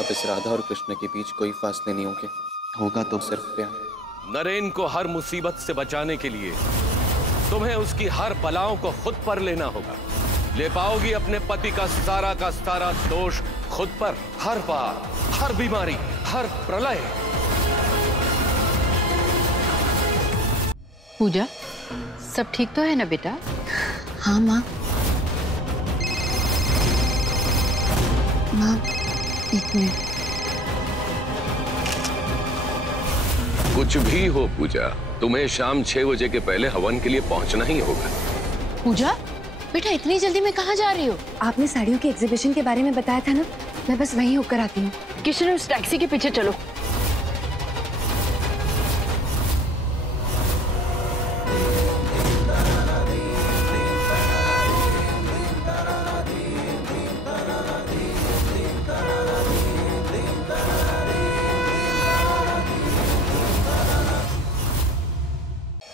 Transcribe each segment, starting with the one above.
अब इस राधा और कृष्ण के बीच कोई फासले नहीं होंगे, होगा तो सिर्फ प्यार। नरेन को हर मुसीबत से बचाने के लिए तुम्हें उसकी हर बलाओं को खुद पर लेना होगा। ले पाओगी अपने पति का सारा दोष खुद पर, हर बार, हर बीमारी, हर प्रलय। पूजा, सब ठीक तो है ना बेटा? हाँ माँ। माँ, एक मिनट। कुछ भी हो पूजा, तुम्हें शाम 6 बजे के पहले हवन के लिए पहुंचना ही होगा। पूजा बेटा, इतनी जल्दी में कहाँ जा रही हो? आपने साड़ियों के एग्जीबिशन के बारे में बताया था ना, मैं बस वहीं होकर आती हूँ। किशन, उस टैक्सी के पीछे चलो।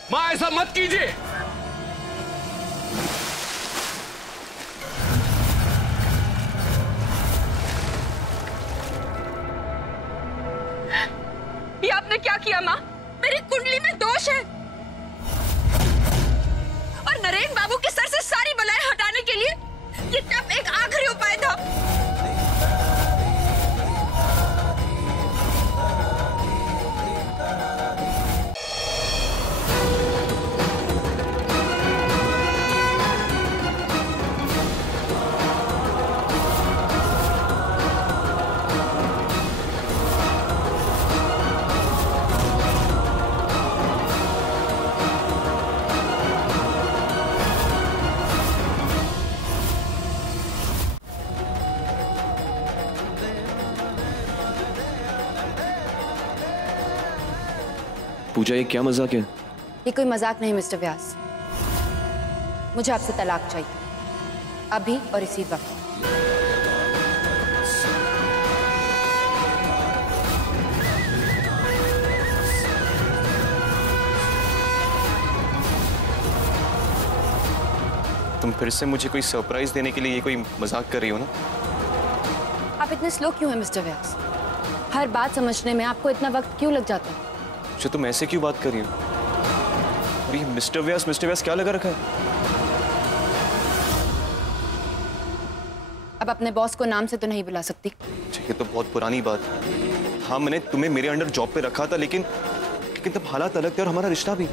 माँ, ऐसा मत कीजिए। ये आपने क्या किया माँ? मेरी कुंडली में दोष है और नरेन बाबू के सर से सारी बलाएं हटाने के लिए ये तब एक आखिरी उपाय था। पूजा, ये क्या मजाक है? ये कोई मजाक नहीं मिस्टर व्यास, मुझे आपसे तलाक चाहिए, अभी और इसी वक्त। तुम फिर से मुझे कोई सरप्राइज देने के लिए ये कोई मजाक कर रही हो ना? आप इतने स्लो क्यों हैं मिस्टर व्यास? हर बात समझने में आपको इतना वक्त क्यों लग जाता है? जो तुम ऐसे क्यों बात कर रही हो? और ये मिस्टर व्यास क्या लगा रखा है? अब अपने बॉस को नाम से तो नहीं बुला सकती। ये तो बहुत पुरानी बात है। हाँ, मैंने तुम्हें मेरे अंडर जॉब पे रखा था, लेकिन तब हालात अलग थे और हमारा रिश्ता भी।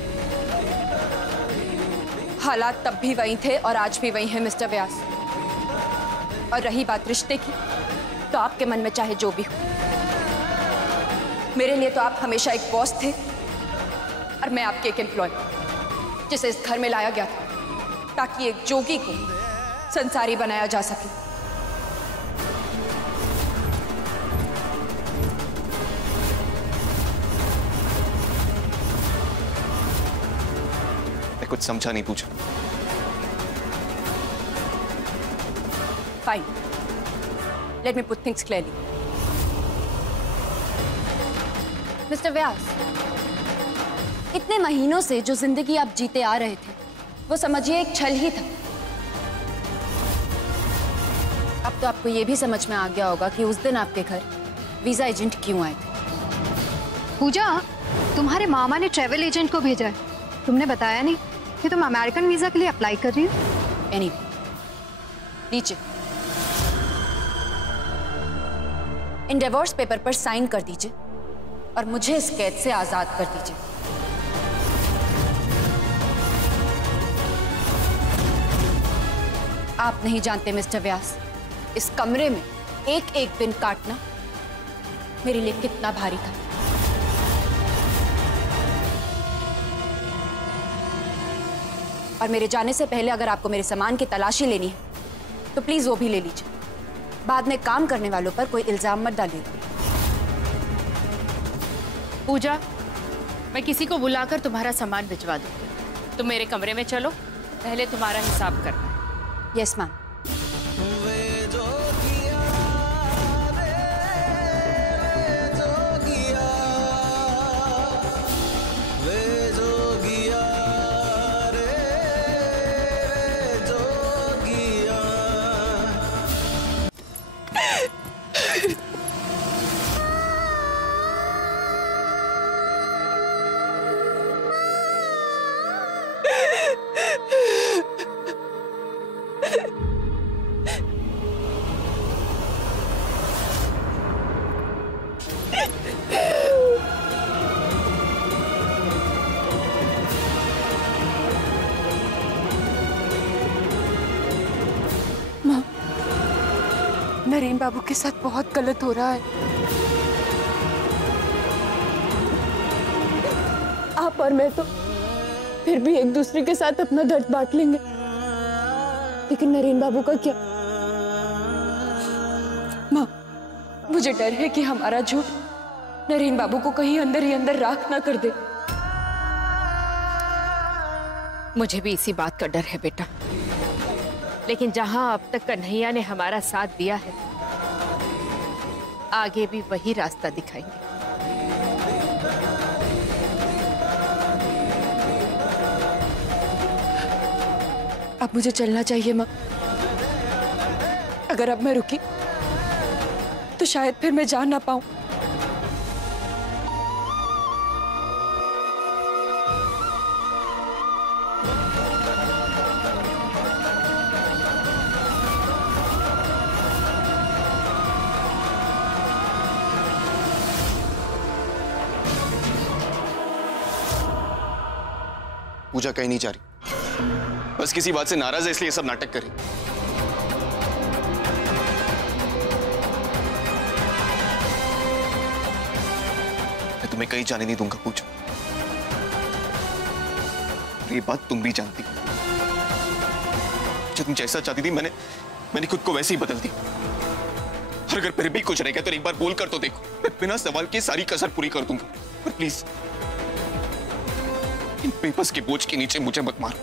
हालात तब भी वही थे और आज भी वही है मिस्टर व्यास। और रही बात रिश्ते की, तो आपके मन में चाहे जो भी हो, मेरे लिए तो आप हमेशा एक बॉस थे और मैं आपके एक एम्प्लॉय, जिसे इस घर में लाया गया था ताकि एक जोगी को संसारी बनाया जा सके। मैं कुछ समझा नहीं। पूछा। Fine, let me put things clearly. Mister Vyas, इतने महीनों से जो जिंदगी आप जीते आ रहे थे, वो समझिए एक छल ही था। अब तो आपको ये भी समझ में आ गया होगा कि उस दिन आपके घर वीजा एजेंट क्यों आए थे। पूजा, तुम्हारे मामा ने ट्रैवल एजेंट को भेजा है, तुमने बताया नहीं कि तुम अमेरिकन वीजा के लिए अप्लाई कर रही हो। एनीवे, नीचे इन डिवोर्स पेपर पर साइन कर दीजिए और मुझे इस कैद से आजाद कर दीजिए। आप नहीं जानते मिस्टर व्यास, इस कमरे में एक एक दिन काटना मेरे लिए कितना भारी था। और मेरे जाने से पहले अगर आपको मेरे सामान की तलाशी लेनी है तो प्लीज वो भी ले लीजिए। बाद में काम करने वालों पर कोई इल्जाम मत डालिएगा। पूजा, मैं किसी को बुलाकर तुम्हारा सामान भिजवा दूंगी। तुम मेरे कमरे में चलो, पहले तुम्हारा हिसाब करना है। Yes ma'am. नरेन बाबू के साथ बहुत गलत हो रहा है। आप और मैं तो फिर भी एक दूसरे के साथ अपना दर्द बांट लेंगे, लेकिन नरेन बाबू का क्या? माँ, मुझे डर है कि हमारा झूठ नरेन बाबू को कहीं अंदर ही अंदर राख ना कर दे। मुझे भी इसी बात का डर है बेटा, लेकिन जहां अब तक कन्हैया ने हमारा साथ दिया है, आगे भी वही रास्ता दिखाएंगे। अब मुझे चलना चाहिए माँ। अगर अब मैं रुकी तो शायद फिर मैं जा ना पाऊं। पूजा कहीं नहीं जा रही, बस किसी बात से नाराज है इसलिए सब नाटक कर रही। मैं तुम्हें कहीं जाने नहीं दूंगा पूजा। ये बात तुम भी जानती हो। जब तुम जैसा चाहती थी मैंने खुद को वैसे ही बदल दी। और अगर फिर भी कुछ रहेगा तो एक बार बोल कर तो देखो, मैं बिना सवाल के सारी कसर पूरी कर दूंगा। पर प्लीज इन पेपर्स के बोझ के नीचे मुझे मत मारो।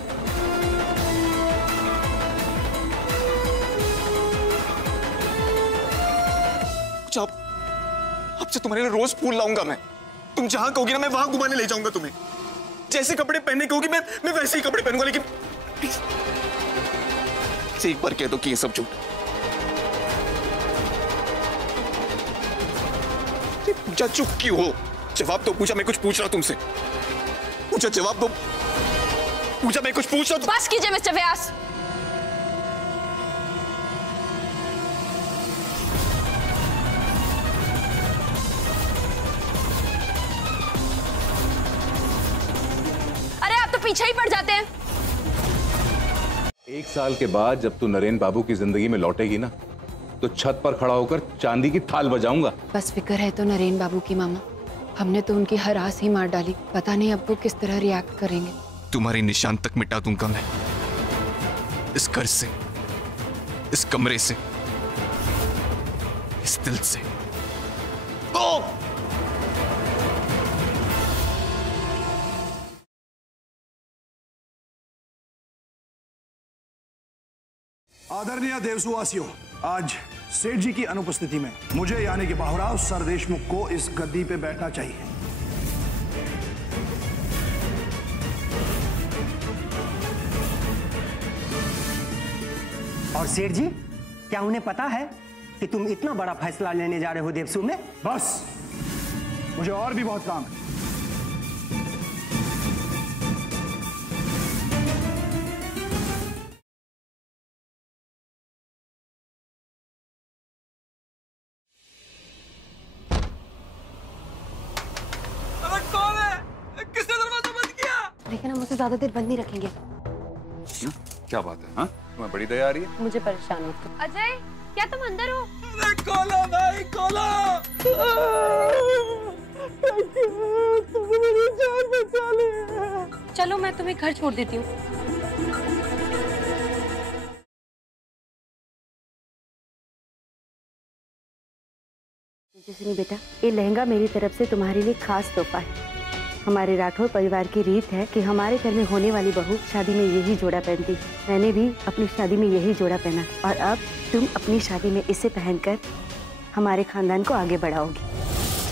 अब से तुम्हारे लिए रोज फूल लाऊंगा मैं। तुम जहां कहोगी ना मैं वहां घुमाने ले जाऊंगा तुम्हें। जैसे कपड़े पहनने कहोगी मैं वैसे ही कपड़े पहनूंगा। लेकिन एक बार कह दो कि ये सब झूठ। पूजा चुप क्यों हो? जवाब दो पूजा, मैं कुछ पूछ रहा हूं तुमसे। पूजा जवाब दो। पूजा मैं कुछ पूछ रहा हूं। बस कीजिए मिस्टर व्यास। अरे आप तो पीछे ही पड़ जाते हैं। 1 साल के बाद जब तू नरेन बाबू की जिंदगी में लौटेगी ना, तो छत पर खड़ा होकर चांदी की थाल बजाऊंगा। बस फिक्र है तो नरेन बाबू की मामा। हमने तो उनकी हर आस ही मार डाली। पता नहीं अब वो किस तरह रिएक्ट करेंगे। तुम्हारे निशान तक मिटा दूंगा मैं, इस घर से, इस कमरे से, इस दिल से। आदरणीय देवसुवासियों, आज सेठ जी की अनुपस्थिति में मुझे यानी कि बाबूराव सर देशमुख को इस गद्दी पे बैठना चाहिए। और सेठ जी, क्या उन्हें पता है कि तुम इतना बड़ा फैसला लेने जा रहे हो देवसू में? बस, मुझे और भी बहुत काम है। लेकिन हम उसे ज्यादा देर बंद नहीं रखेंगे। क्या बात है? हाँ, तुम्हें बड़ी दया आ रही है। मुझे परेशान हो। अजय, क्या तुम अंदर हो? अरे खोलो भाई, खोलो। मेरी जान बचा ली। चलो मैं तुम्हें घर छोड़ देती हूँ। सुनी बेटा, ये लहंगा मेरी तरफ से तुम्हारे लिए खास तोहफा है। हमारे राठौर परिवार की रीत है कि हमारे घर में होने वाली बहू शादी में यही जोड़ा पहनती। मैंने भी अपनी शादी में यही जोड़ा पहना और अब तुम अपनी शादी में इसे पहनकर हमारे खानदान को आगे बढ़ाओगी।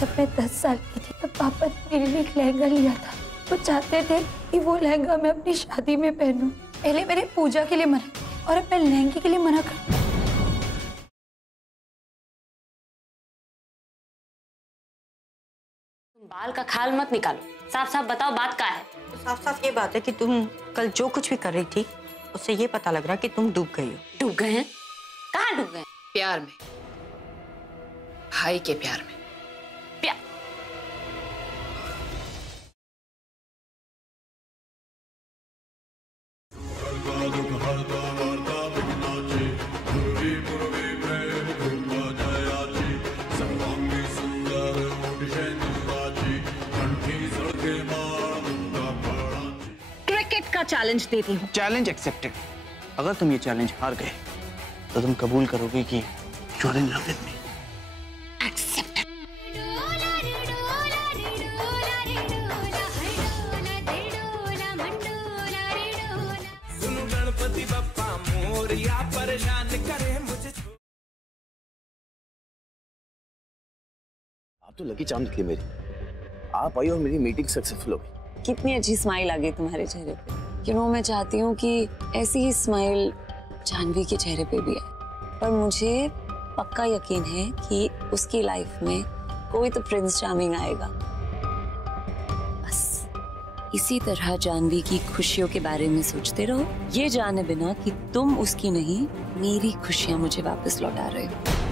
जब मैं 10 साल की थी तब पापा ने मेरे लिए एक लहंगा लिया था। वो चाहते थे कि वो लहंगा मैं अपनी शादी में पहनूं। पहले मैंने पूजा के लिए मना किया और अब मैं लहंगे के लिए मना कर। बाल का खाल मत निकालो, साफ साफ बताओ बात क्या है। तो साफ साफ ये बात है कि तुम कल जो कुछ भी कर रही थी उससे ये पता लग रहा है कि तुम डूब गई हो। डूब गए हैं? कहाँ डूब गए? प्यार में, भाई के प्यार में। प्यार? चैलेंज देती हूँ। Challenge accepted. अगर तुम ये चैलेंज हार गए तो तुम कबूल करोगे कि you are in love with me. आप तो लकी चार्म निकली मेरी। आप आई और मेरी मीटिंग सक्सेसफुल हो गई। कितनी अच्छी स्माइल आ गई तुम्हारे चेहरे पे। मैं चाहती हूँ कि ऐसी ही स्माइल जानवी के चेहरे पे भी आए, पर मुझे पक्का यकीन है कि उसकी लाइफ में कोई तो प्रिंस चार्मिंग आएगा। बस इसी तरह जानवी की खुशियों के बारे में सोचते रहो, ये जाने बिना कि तुम उसकी नहीं मेरी खुशियां मुझे वापस लौटा रहे हो।